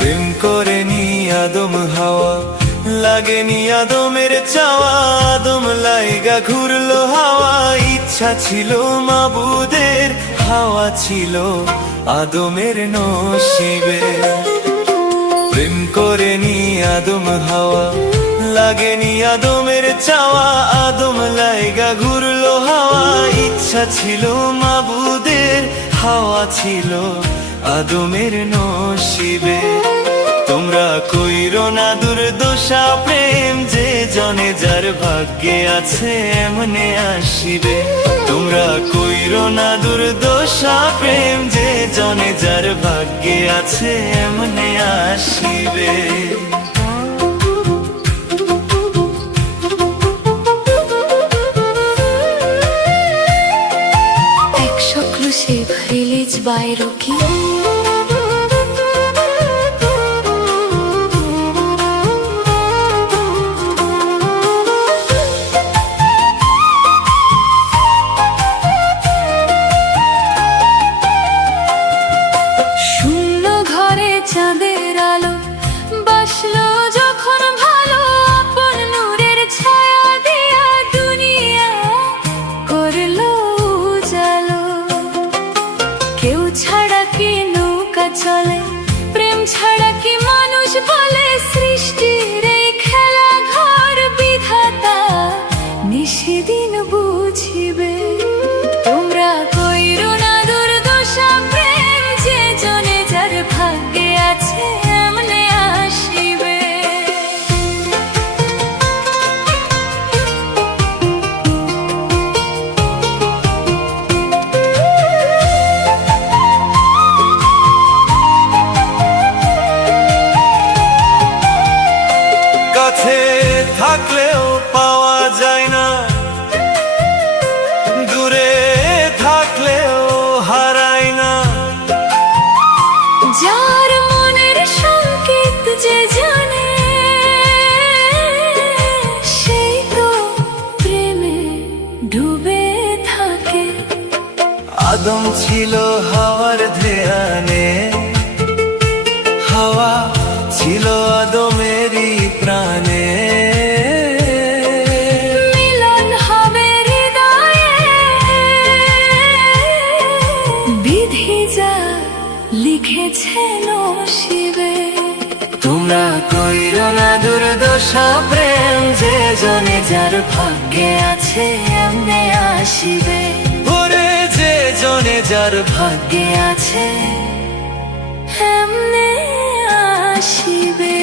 প্রেম করে নি আদম হাওয়া, লাগেনি আদমের চাওয়া, আদম লাইগা ঘুরলো হাওয়া। ইচ্ছা ছিল মাবুদের, হাওয়া ছিল আদমের নসিবে। প্রেম করে নি আদম হাওয়া, লাগেনি আদমের চাওয়া, আদম লাইগা ঘুরলো হাওয়া। ইচ্ছা ছিল মাবুদের, হাওয়া ছিল আদমের নসিবে। তোমরা কইরো না দুর্দশা প্রেম, যে জনে যার ভাগ্যে আছে এমনে আসিবে। তোমরা কইরো না দুর্দশা প্রেম, যে জনে যার ভাগ্যে আছে এমনে আসিবে। Exclusive release by Rocky. শূন্য ঘরে চাঁদের আলো বাসলো যখন ভালো, আপন নূরের ছায়া দিয়া দুনিয়া করলো উজালো। কেউ ছাড়া কি নৌকা চলে, প্রেম ছাড়া কি মানুষ বলে, সৃষ্টির এই খেলা ঘর বিধাতা নিশিদিন বুঝিবে। তোমরা কইরো না দুর্দশা প্রেম, যে জনে যার ভাগ্যে আছে এমনে আসিবে। কাছে থাকলেও পাওয়া যায় না, দূরে থাকলেও হারায় না। যার মনের সংকেত যে জানে, সেই তো প্রেমে ডুবে থাকে। আদম ছিল হাওয়ার ধ্যানে, হাওয়া ছিল আদমেরই প্রাণে। মিলন হবে হৃদয়ে, বিধি যা লিখেছে নসিবে। তোমরা কইরো না দুর্দশা প্রেম, যে জনে যার ভাগ্যে আছে এমনে আসিবে। ওরে যে জনে যার ভাগ্যে আছে এমনে আসিবে।